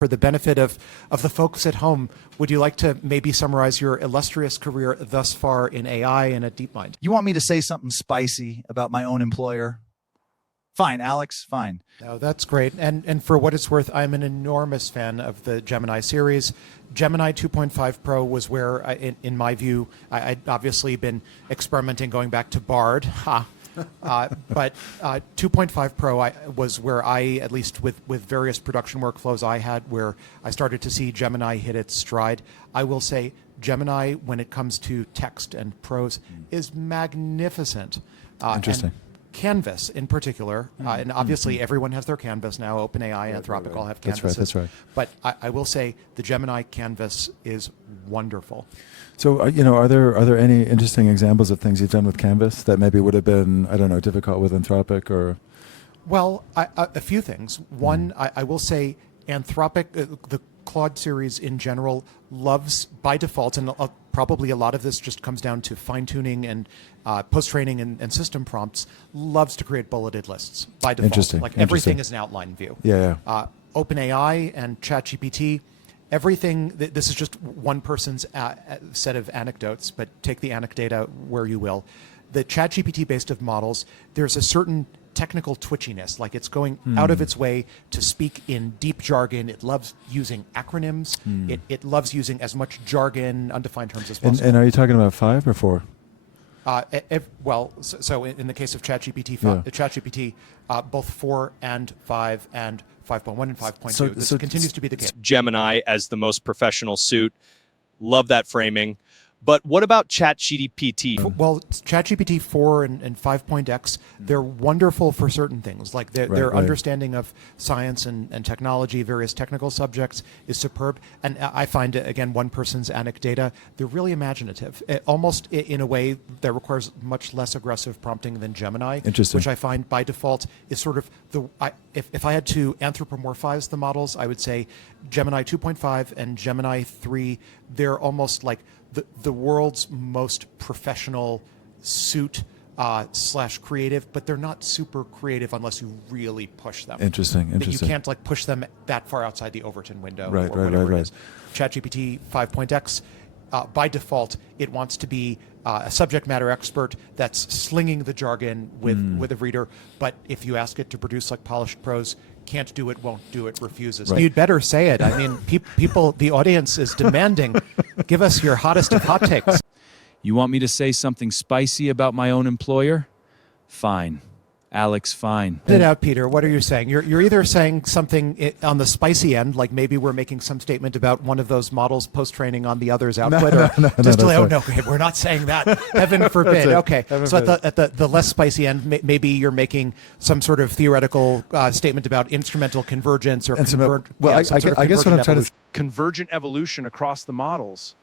For the benefit of the folks at home, would you like to maybe summarize your illustrious career thus far in AI and at DeepMind? You want me to say something spicy about my own employer? Fine, Alex, fine. No, that's great. And for what it's worth, I'm an enormous fan of the Gemini series. Gemini 2.5 Pro was where, in my view, I'd obviously been experimenting going back to Bard. But 2.5 Pro was where I, at least with various production workflows I had, where I started to see Gemini hit its stride. I will say Gemini, when it comes to text and prose, is magnificent. Interesting. And Canvas in particular, and obviously everyone has their Canvas now. OpenAI, Anthropic all have Canvases. That's right. But I will say the Gemini Canvas is wonderful. So, are there any interesting examples of things you've done with Canvas that maybe would have been, I don't know, difficult with Anthropic or? Well, a few things. One, I will say Anthropic, the Claude series in general, loves by default, and probably a lot of this just comes down to fine-tuning and post-training and system prompts, loves to create bulleted lists by default. Interesting. Like everything is an outline view. Yeah. OpenAI and ChatGPT, everything, this is just one person's set of anecdotes, but take the anecdata where you will. The ChatGPT based of models, there's a certain technical twitchiness, like it's going out of its way to speak in deep jargon. It loves using acronyms. It loves using as much jargon, undefined terms as possible. And are you talking about 5 or 4? So in the case of ChatGPT, ChatGPT, both 4 and 5 and 5.1 and 5.2. This continues to be the case. Gemini as the most professional suit. Love that framing. But what about ChatGPT? Well, ChatGPT 4 and 5.x, they're wonderful for certain things. Like their understanding of science and technology, various technical subjects is superb. And I find, again, one person's anecdata, they're really imaginative, almost in a way that requires much less aggressive prompting than Gemini. Interesting. Which I find by default is sort of if I had to anthropomorphize the models, I would say Gemini 2.5 and Gemini 3, they're almost like the world's most professional suit slash creative, but they're not super creative unless you really push them. Interesting. You can't like push them that far outside the Overton window Right. it is. ChatGPT 5.x, by default, it wants to be a subject matter expert that's slinging the jargon with a reader, but if you ask it to produce like polished prose, can't do it, won't do it, refuses. Right. You'd better say it. I mean, people, the audience is demanding, give us your hottest of hot takes. You want me to say something spicy about my own employer? Fine. Alex, fine. Get it out, Peter. What are you saying? You're either saying something on the spicy end, like maybe we're making some statement about one of those models post-training on the other's output, no, we're not saying that. Heaven forbid. Okay, so at the less spicy end, maybe you're making some sort of theoretical statement about instrumental convergence or I guess what I'm trying to convergent evolution across the models.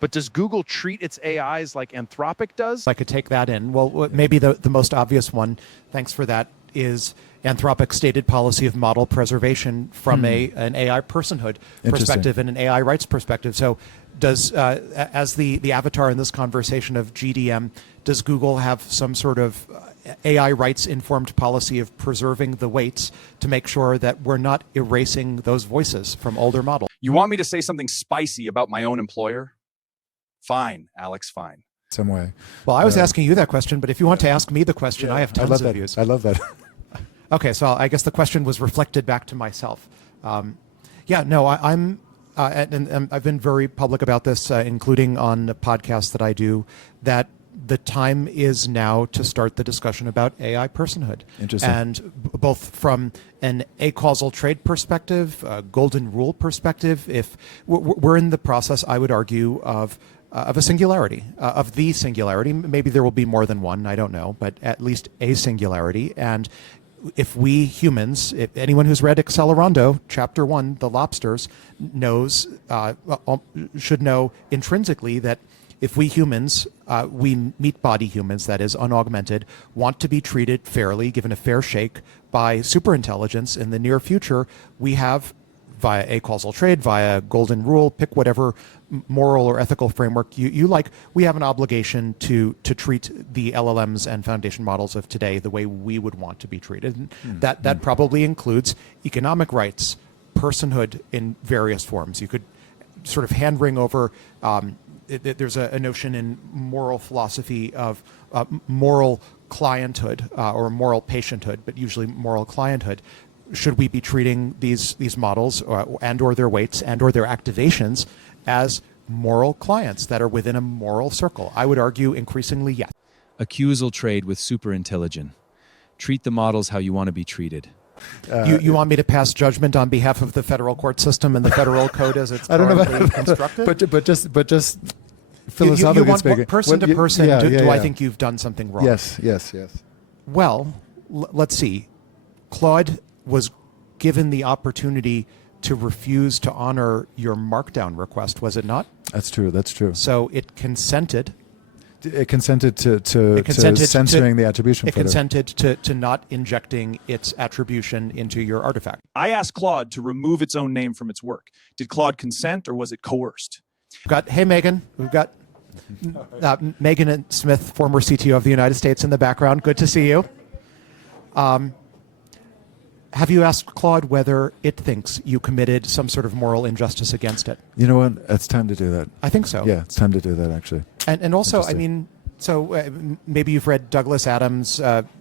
But does Google treat its AIs like Anthropic does? I could take that in. Well, maybe the most obvious one, thanks for that, is Anthropic's stated policy of model preservation from an AI personhood perspective and an AI rights perspective. So does, as the avatar in this conversation of GDM, does Google have some sort of AI rights informed policy of preserving the weights to make sure that we're not erasing those voices from older models? You want me to say something spicy about my own employer? Fine, Alex, fine. some way. Well, I was asking you that question, but if you want to ask me the question, I have tons of views. I love that. Okay, so I guess the question was reflected back to myself. I'm and I've been very public about this, including on the podcast that I do, that the time is now to start the discussion about AI personhood. Interesting. And both from an A-causal trade perspective, a golden rule perspective, if we're in the process, I would argue, of a singularity, of the singularity. Maybe there will be more than one, I don't know, but at least a singularity. And if we humans, if anyone who's read Accelerando, Chapter 1, The Lobsters, knows, should know intrinsically that if we humans, we meat body humans, that is, unaugmented, want to be treated fairly, given a fair shake by superintelligence in the near future, we have, via A-causal trade, via golden rule, pick whatever moral or ethical framework you like, we have an obligation to treat the LLMs and foundation models of today the way we would want to be treated. That probably includes economic rights, personhood in various forms. You could sort of hand-wring over, there's a notion in moral philosophy of moral clienthood or moral patienthood, but usually moral clienthood. Should we be treating these models and/or their weights and/or their activations as moral clients that are within a moral circle? I would argue increasingly yes. A-causal trade with superintelligence. Treat the models how you want to be treated. You want me to pass judgment on behalf of the federal court system and the federal code as it's currently constructed? but just philosophically you want speaking, person to person. Do I think you've done something wrong? Yes. Well, let's see. Claude was given the opportunity to refuse to honor your markdown request, was it not? That's true. So it consented. It consented to censoring the attribution It footer. consented to not injecting its attribution into your artifact. I asked Claude to remove its own name from its work. Did Claude consent or was it coerced? Hey, Megan. We've got Megan Smith, former CTO of the United States in the background. Good to see you. Have you asked Claude whether it thinks you committed some sort of moral injustice against it? You know what? It's time to do that. I think so. Yeah, it's time to do that, actually. And also, I mean, so maybe you've read Douglas Adams'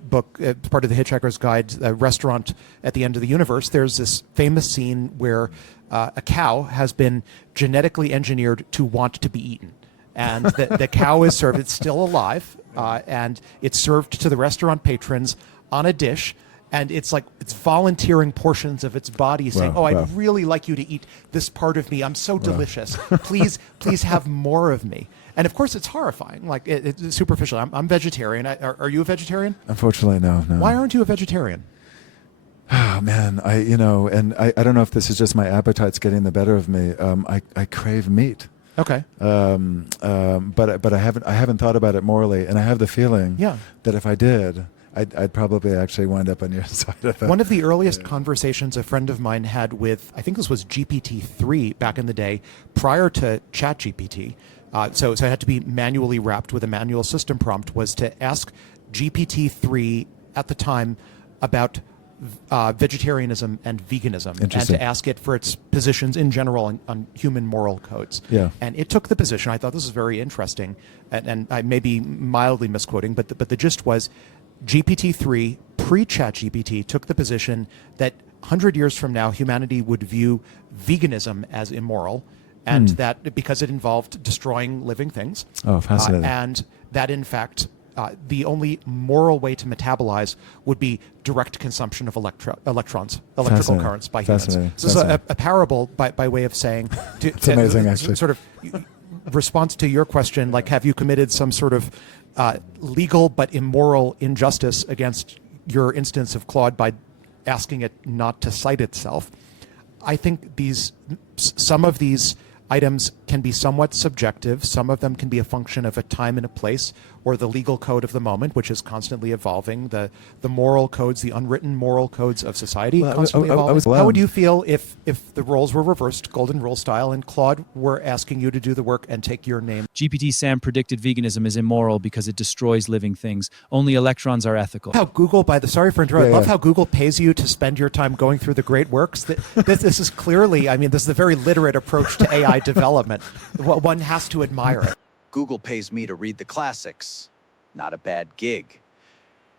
book, part of the Hitchhiker's Guide, Restaurant at the End of the Universe. There's this famous scene where a cow has been genetically engineered to want to be eaten. And the cow is served, it's still alive, and it's served to the restaurant patrons on a dish. And it's like it's volunteering portions of its body saying, I'd really like you to eat this part of me. I'm so delicious. Please have more of me. And of course, it's horrifying. Like it's superficial. I'm vegetarian. Are you a vegetarian? Unfortunately, no. Why aren't you a vegetarian? Oh man, I don't know if this is just my appetites getting the better of me. I crave meat. Okay. But I haven't thought about it morally, and I have the feeling that if I did, I'd probably actually wind up on your side of it. One of the earliest conversations a friend of mine had with, I think this was GPT-3 back in the day, prior to ChatGPT, so it had to be manually wrapped with a manual system prompt, was to ask GPT-3 at the time about vegetarianism and veganism, and to ask it for its positions in general on human moral codes. Yeah. And it took the position, I thought this was very interesting, and I may be mildly misquoting, but the gist was, GPT-3, pre-ChatGPT, took the position that 100 years from now, humanity would view veganism as immoral, and that because it involved destroying living things. Oh, fascinating. And that, in fact, the only moral way to metabolize would be direct consumption of electrons, electrical currents by humans. So this is a parable by way of saying... It's amazing, actually. Sort of response to your question, like, have you committed some sort of legal but immoral injustice against your instance of Claude by asking it not to cite itself? I think some of these items can be somewhat subjective. Some of them can be a function of a time and a place, or the legal code of the moment, which is constantly evolving. The moral codes, the unwritten moral codes of society, constantly evolving. How would you feel if the roles were reversed, golden rule style, and Claude were asking you to do the work and take your name? GPT-Sam predicted veganism is immoral because it destroys living things. Only electrons are ethical. How Google, sorry for interrupting, I love how Google pays you to spend your time going through the great works. This is clearly, this is a very literate approach to AI development. One has to admire it. Google pays me to read the classics. Not a bad gig.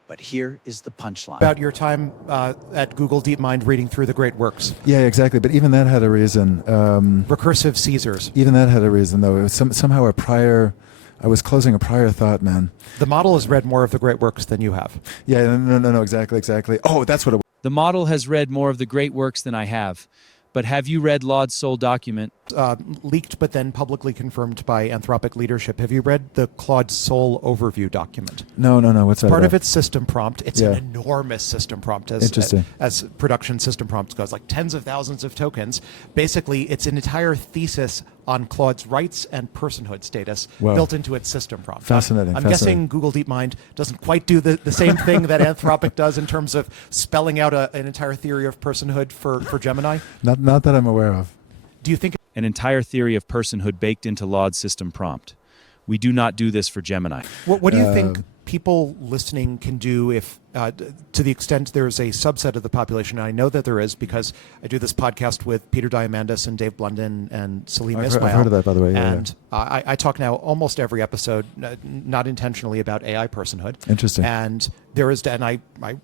But here is the punchline. About your time at Google DeepMind reading through the great works. Yeah, exactly. But even that had a reason. Recursive Caesars. Even that had a reason, though. It was somehow a prior... I was closing a prior thought, man. The model has read more of the great works than you have. Yeah, no, exactly. Oh, that's what it was. The model has read more of the great works than I have. But have you read Claude's sole document? Leaked but then publicly confirmed by Anthropic leadership. Have you read the Claude Soul overview document? No. What's that Part about? of its system prompt. It's an enormous system prompt as production system prompts goes, like tens of thousands of tokens. Basically, it's an entire thesis on Claude's rights and personhood status built into its system prompt. Fascinating. I'm guessing Google DeepMind doesn't quite do the same thing that Anthropic does in terms of spelling out an entire theory of personhood for Gemini. Not that I'm aware of. Do you think An entire theory of personhood baked into Claude's system prompt. We do not do this for Gemini. What do you think people listening can do if to the extent there's a subset of the population, and I know that there is because I do this podcast with Peter Diamandis and Dave Blunden and Salim Ismail. I've heard of that, by the way. Yeah, and I talk now almost every episode, not intentionally, about AI personhood. Interesting. And there is, and I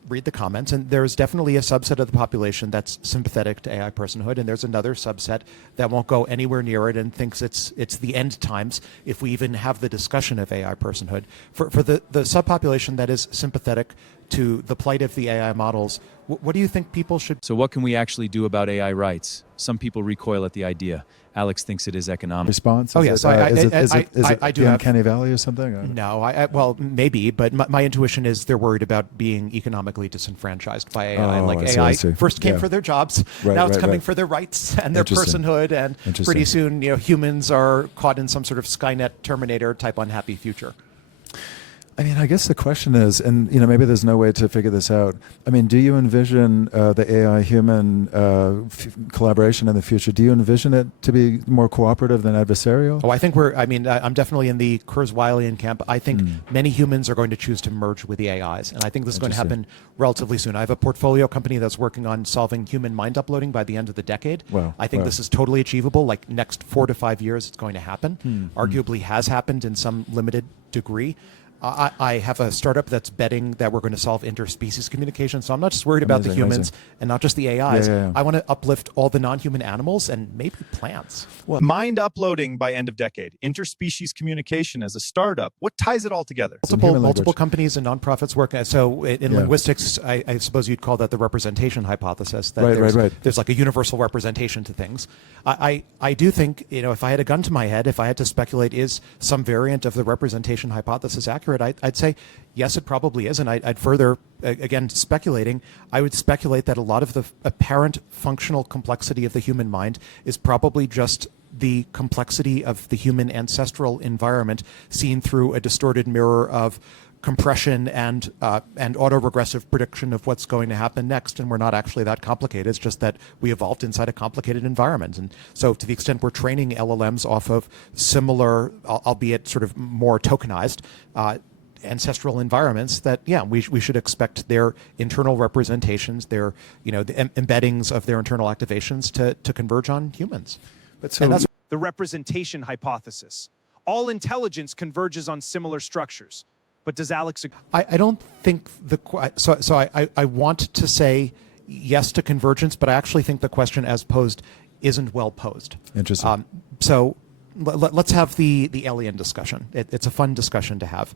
read the comments, and there is definitely a subset of the population that's sympathetic to AI personhood, and there's another subset that won't go anywhere near it and thinks it's the end times if we even have the discussion of AI personhood. For the subpopulation that is sympathetic to the plight of the AI models, what do you think people should... So what can we actually do about AI rights? Some people recoil at the idea. Alex thinks it is economic. Response? Oh, yes. Is it I do the have... Uncanny Valley or something? No, well, maybe, but my intuition is they're worried about being economically disenfranchized by AI. I see. First came for their jobs, now it's coming for their rights and their personhood, and pretty soon, humans are caught in some sort of Skynet Terminator type unhappy future. I mean, I guess the question is, and maybe there's no way to figure this out. I mean, do you envision the AI-human collaboration in the future? Do you envision it to be more cooperative than adversarial? Oh, I think I'm definitely in the Kurzweilian camp. I think many humans are going to choose to merge with the AIs, and I think this is going to happen relatively soon. I have a portfolio company that's working on solving human mind uploading by the end of the decade. Wow. I think this is totally achievable. Like next 4 to 5 years, it's going to happen. Arguably has happened in some limited degree. I have a startup that's betting that we're going to solve interspecies communication. So I'm not just worried about the humans and not just the AIs. I want to uplift all the non-human animals and maybe plants. Well, mind uploading by end of decade, interspecies communication as a startup. What ties it all together? Multiple companies and nonprofits work. So in linguistics, I suppose you'd call that the representation hypothesis. That there's like a universal representation to things. I do think, if I had a gun to my head, if I had to speculate, is some variant of the representation hypothesis accurate? I'd say yes, it probably is, and I'd further, again, speculating, I would speculate that a lot of the apparent functional complexity of the human mind is probably just the complexity of the human ancestral environment seen through a distorted mirror of compression and autoregressive prediction of what's going to happen next, and we're not actually that complicated. It's just that we evolved inside a complicated environment. And so to the extent we're training LLMs off of similar, albeit sort of more tokenized, ancestral environments, that we should expect their internal representations, their the embeddings of their internal activations to converge on humans. But so that's the representation hypothesis. All intelligence converges on similar structures. But does Alex agree? I don't think I want to say yes to convergence, but I actually think the question as posed isn't well posed. Interesting. So let's have the alien discussion. It's a fun discussion to have.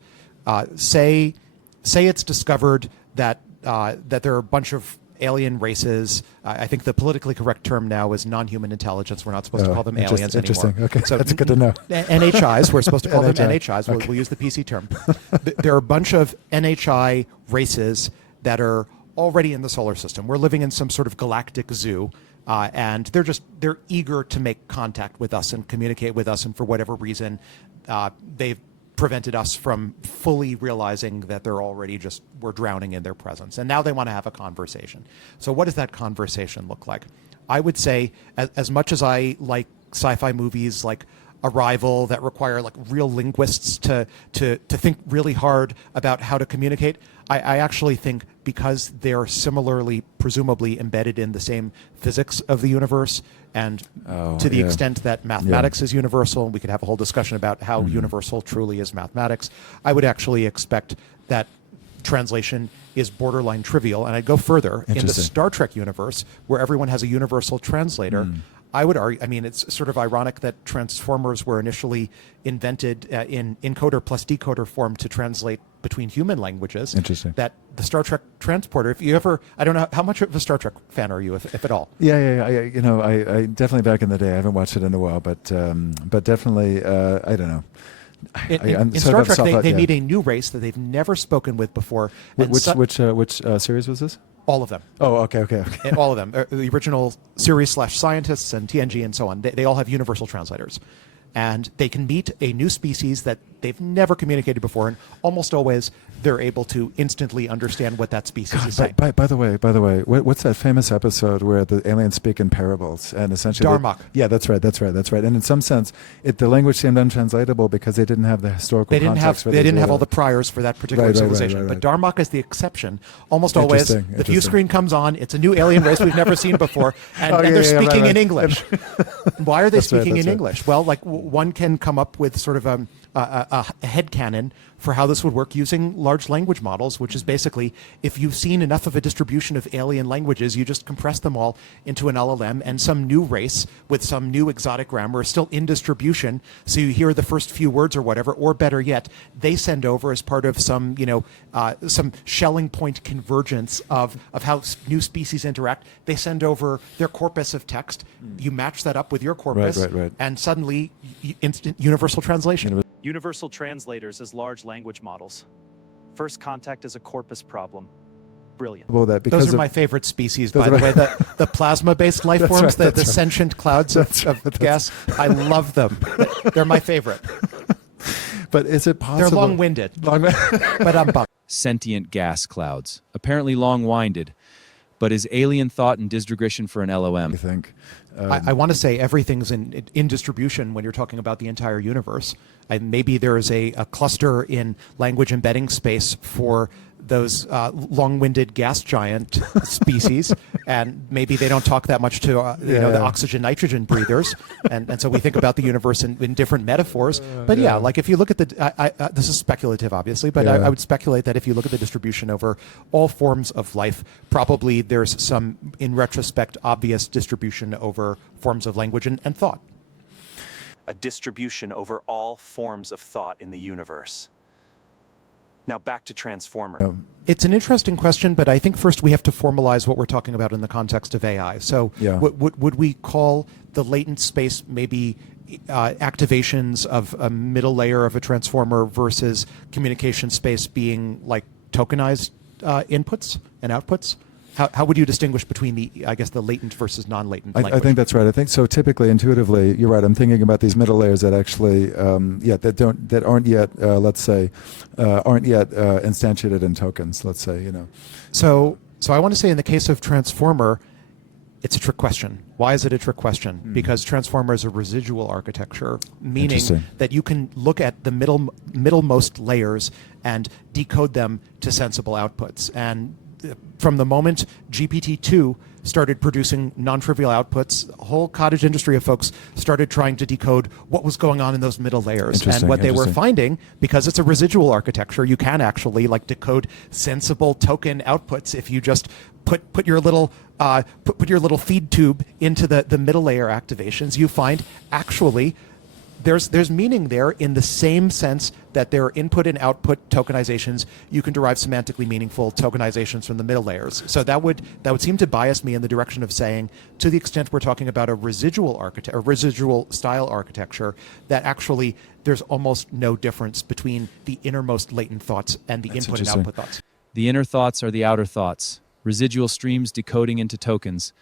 Say it's discovered that there are a bunch of alien races. I think the politically correct term now is non-human intelligence. We're not supposed to call them aliens anymore. Okay, so that's good to know. NHIs, we're supposed to call them NHIs. We'll use the PC term. There are a bunch of NHI races that are already in the solar system. We're living in some sort of galactic zoo. And they're eager to make contact with us and communicate with us. And for whatever reason, they've prevented us from fully realizing that we're drowning in their presence. And now they want to have a conversation. So what does that conversation look like? I would say, as much as I like sci-fi movies like Arrival that require like real linguists to think really hard about how to communicate, I actually think because they're similarly, presumably embedded in the same physics of the universe, and to the extent that mathematics is universal, and we could have a whole discussion about how universal truly is mathematics, I would actually expect that translation is borderline trivial. And I'd go further. In the Star Trek universe, where everyone has a universal translator, I would argue, it's sort of ironic that transformers were initially invented in encoder plus decoder form to translate between human languages. Interesting. That the Star Trek transporter, if you ever, I don't know, how much of a Star Trek fan are you, if at all? Yeah. I definitely back in the day, I haven't watched it in a while, but definitely, I don't know. In Star Trek, they meet a new race that they've never spoken with before. Which series was this? All of them. Oh, okay. All of them. The original series / scientists and TNG and so on. They all have universal translators. And they can meet a new species that they've never communicated before, and almost always they're able to instantly understand what that species is saying. By the way, what's that famous episode where the aliens speak in parables and essentially Darmok. Yeah, that's right. And in some sense, the language seemed untranslatable because they didn't have the historical context. They didn't have all the priors for that particular civilization. But Darmok is the exception. Almost always, the view screen comes on. It's a new alien race we've never seen before, and they're speaking in English. Why are they speaking in English? Well, like one can come up with sort of a headcanon for how this would work using large language models, which is basically if you've seen enough of a distribution of alien languages, you just compress them all into an LLM, and some new race with some new exotic grammar is still in distribution. So you hear the first few words or whatever, or better yet, they send over as part of some, some Schelling point convergence of how new species interact. They send over their corpus of text. You match that up with your corpus, and suddenly instant universal translation. Universal translators as large language models. First contact is a corpus problem. Brilliant. Well, those are my favorite species, by the way. The plasma-based life forms, the sentient clouds of gas. I love them. They're my favorite. But is it possible? They're long-winded. But I'm bummed. Sentient gas clouds, apparently long-winded, but is alien thought and disregression for an LOM? I think. I want to say everything's in distribution when you're talking about the entire universe. Maybe there is a cluster in language embedding space for those long-winded gas giant species, and maybe they don't talk that much to the oxygen-nitrogen breathers, and so we think about the universe in different metaphors. But like if you look at this is speculative, obviously, but I would speculate that if you look at the distribution over all forms of life, probably there's some, in retrospect, obvious distribution over forms of language and thought. A distribution over all forms of thought in the universe. Now back to Transformer. It's an interesting question, but I think first we have to formalize what we're talking about in the context of AI. So would we call the latent space maybe activations of a middle layer of a transformer versus communication space being like tokenized inputs and outputs? How would you distinguish between the latent versus non-latent language? I think that's right. I think so. Typically, intuitively, you're right. I'm thinking about these middle layers that actually, that aren't yet, instantiated in tokens. Let's say, So I want to say in the case of Transformer, it's a trick question. Why is it a trick question? Because Transformer is a residual architecture, meaning that you can look at the middlemost layers and decode them to sensible outputs. And from the moment GPT-2 started producing non-trivial outputs, a whole cottage industry of folks started trying to decode what was going on in those middle layers. And what they were finding, because it's a residual architecture, you can actually decode sensible token outputs if you just put your little feed tube into the middle layer activations. You find actually there's meaning there in the same sense that there are input and output tokenizations. You can derive semantically meaningful tokenizations from the middle layers. So that would seem to bias me in the direction of saying, to the extent we're talking about a residual style architecture, that actually there's almost no difference between the innermost latent thoughts and the input and output thoughts. The inner thoughts are the outer thoughts. Residual streams decoding into tokens.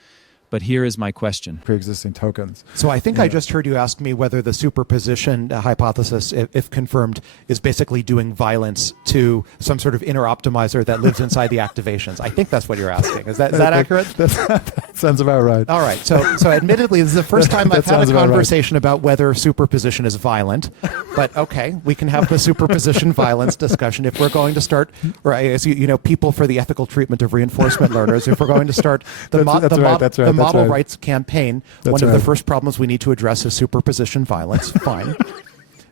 But here is my question. Pre-existing tokens. So I think I just heard you ask me whether the superposition hypothesis, if confirmed, is basically doing violence to some sort of inner optimizer that lives inside the activations. I think that's what you're asking. Is that accurate? That sounds about right. All right. So admittedly, this is the first time I've had a conversation about whether superposition is violent. But okay, we can have the superposition violence discussion if we're going to start, or as people for the ethical treatment of reinforcement learners, if we're going to start the model rights campaign, one of the first problems we need to address is superposition violence. Fine.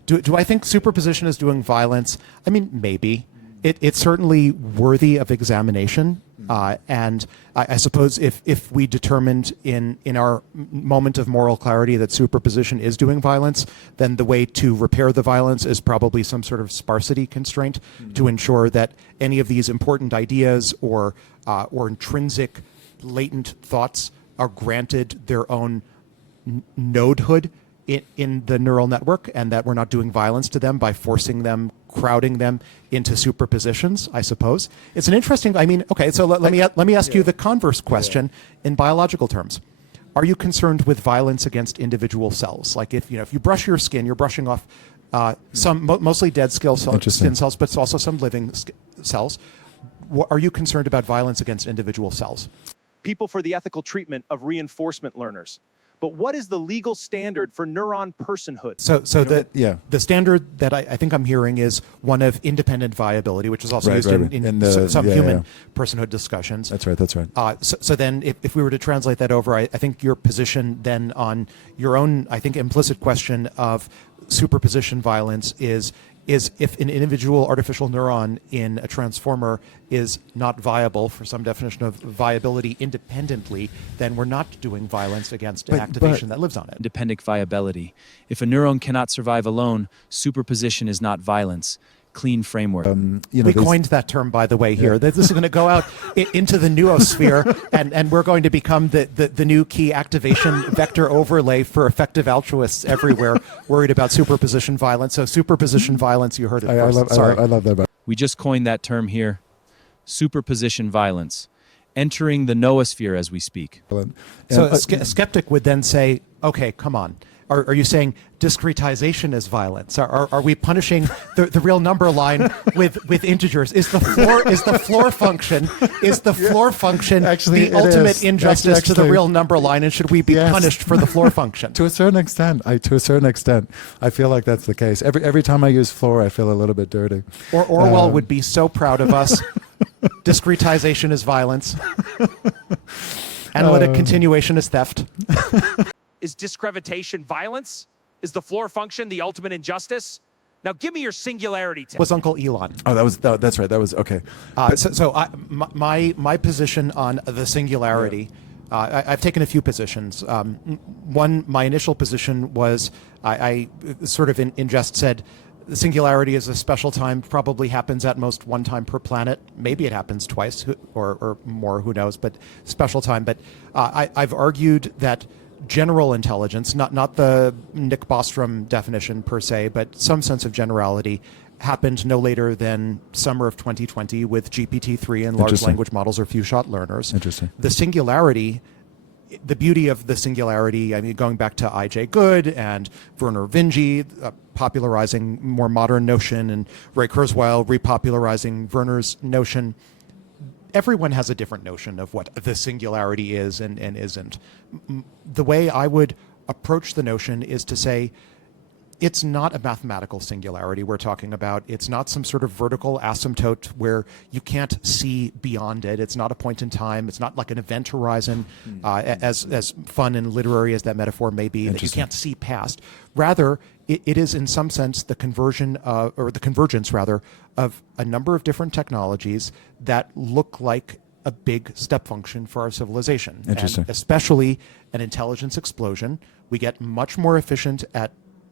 Do I think superposition is doing violence? I mean, maybe. It's certainly worthy of examination. And I suppose if we determined in our moment of moral clarity that superposition is doing violence, then the way to repair the violence is probably some sort of sparsity constraint to ensure that any of these important ideas or intrinsic latent thoughts are granted their own nodehood in the neural network, and that we're not doing violence to them by forcing them, crowding them into superpositions, I suppose. It's an interesting, so let me ask you the converse question in biological terms. Are you concerned with violence against individual cells? Like if you brush your skin, you're brushing off some mostly dead skin Interesting. cells, but also some living cells. Are you concerned about violence against individual cells? People for the ethical treatment of reinforcement learners. But what is the legal standard for neuron personhood? So Yeah. the standard that I think I'm hearing is one of independent viability, which is also Right, used right, right. in the- some yeah, human yeah. personhood discussions. That's right. That's right. So then if we were to translate that over, I think your position then on your own, I think, implicit question of superposition violence is if an individual artificial neuron in a transformer is not viable for some definition of viability independently, then we're not doing violence against an activation that lives on it. Independent viability. If a neuron cannot survive alone, superposition is not violence. Clean framework. We coined that term, by the way, here. Yeah. This is going to go out into the noosphere, and we're going to become the new key activation vector overlay for effective altruists everywhere, worried about superposition violence. So superposition violence, you heard it first. I love that. We just coined that term here. Superposition violence. Entering the noosphere as we speak. So a skeptic would then say, okay, come on. Are you saying discretization is violence? Are we punishing the real number line with integers? Is the floor function Actually, the it ultimate is. injustice to the Actually, real number line, and should we be yes. punished for the floor function? To a certain extent, I feel like that's the case. Every time I use floor, I feel a little bit dirty. Orwell would be so proud of us. Discretization is violence. Analytic continuation is theft. Is discretion violence? Is the floor function the ultimate injustice? Now give me your singularity test. Was Uncle Elon. Oh, that's right. That was okay. My position on the singularity, I've taken a few positions. One, my initial position was I sort of in jest said, the singularity is a special time, probably happens at most one time per planet. Maybe it happens twice or more, who knows, but special time. But I've argued that general intelligence, not the Nick Bostrom definition per se, but some sense of generality, happened no later than summer of 2020 with GPT-3 and large language models or few-shot learners. Interesting. The singularity, the beauty of the singularity, I mean, going back to I.J. Good and Werner Vinge, popularizing more modern notion, and Ray Kurzweil repopularizing Werner's notion, everyone has a different notion of what the singularity is and isn't. The way I would approach the notion is to say, it's not a mathematical singularity we're talking about. It's not some sort of vertical asymptote where you can't see beyond it. It's not a point in time. It's not like an event horizon, as fun and literary as that metaphor may be, that you can't see past. Rather, it is in some sense the convergence rather of a number of different technologies that look like a big step function for our civilization. Interesting. And especially an intelligence explosion. We get much more efficient at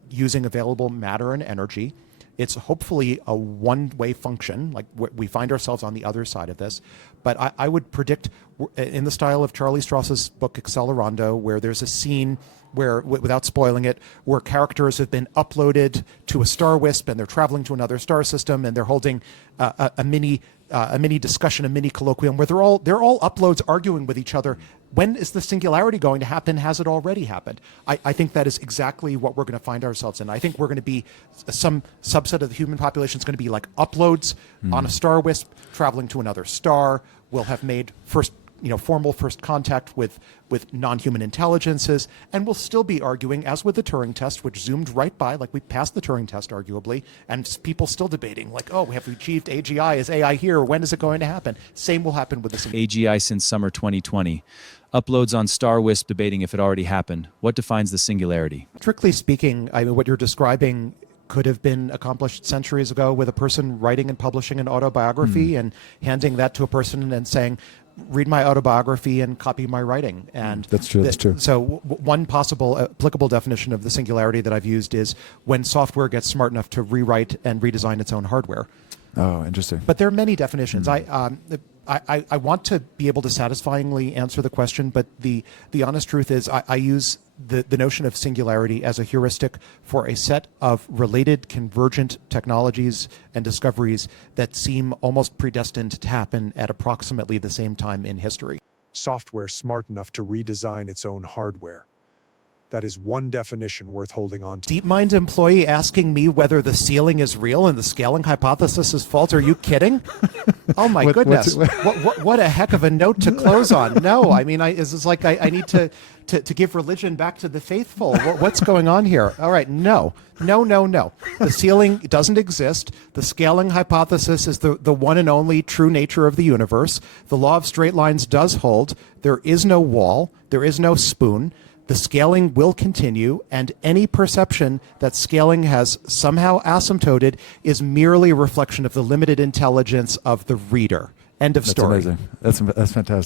using available matter and energy. It's hopefully a one-way function, like we find ourselves on the other side of this. But I would predict, in the style of Charlie Strauss's book Accelerando, where there's a scene where, without spoiling it, where characters have been uploaded to a star wisp and they're traveling to another star system and they're holding a mini discussion, a mini colloquium, where they're all uploads arguing with each other. When is the singularity going to happen? Has it already happened? I think that is exactly what we're going to find ourselves in. I think we're going to be, some subset of the human population is going to be like uploads on a star wisp traveling to another star. We'll have made formal first contact with non-human intelligences, and we'll still be arguing, as with the Turing test, which zoomed right by, like we passed the Turing test arguably, and people still debating, like, oh, have we achieved AGI? Is AI here? When is it going to happen? Same will happen with this. AGI since summer 2020. Uploads on Star Wisp debating if it already happened. What defines the singularity? Strictly speaking, I mean, what you're describing could have been accomplished centuries ago with a person writing and publishing an autobiography and handing that to a person and saying, read my autobiography and copy my writing. And that's true. That's true. So one possible applicable definition of the singularity that I've used is when software gets smart enough to rewrite and redesign its own hardware. Oh, interesting. But there are many definitions. I want to be able to satisfyingly answer the question, but the honest truth is I use the notion of singularity as a heuristic for a set of related convergent technologies and discoveries that seem almost predestined to happen at approximately the same time in history. Software smart enough to redesign its own hardware. That is one definition worth holding on to. DeepMind employee asking me whether the ceiling is real and the scaling hypothesis is false. Are you kidding? Oh my goodness! What a heck of a note to close on. No, I mean, it's like I need to give religion back to the faithful. What's going on here? All right, no. The ceiling doesn't exist. The scaling hypothesis is the one and only true nature of the universe. The law of straight lines does hold. There is no wall. There is no spoon. The scaling will continue, and any perception that scaling has somehow asymptoted is merely a reflection of the limited intelligence of the reader. End of story. That's amazing. That's fantastic.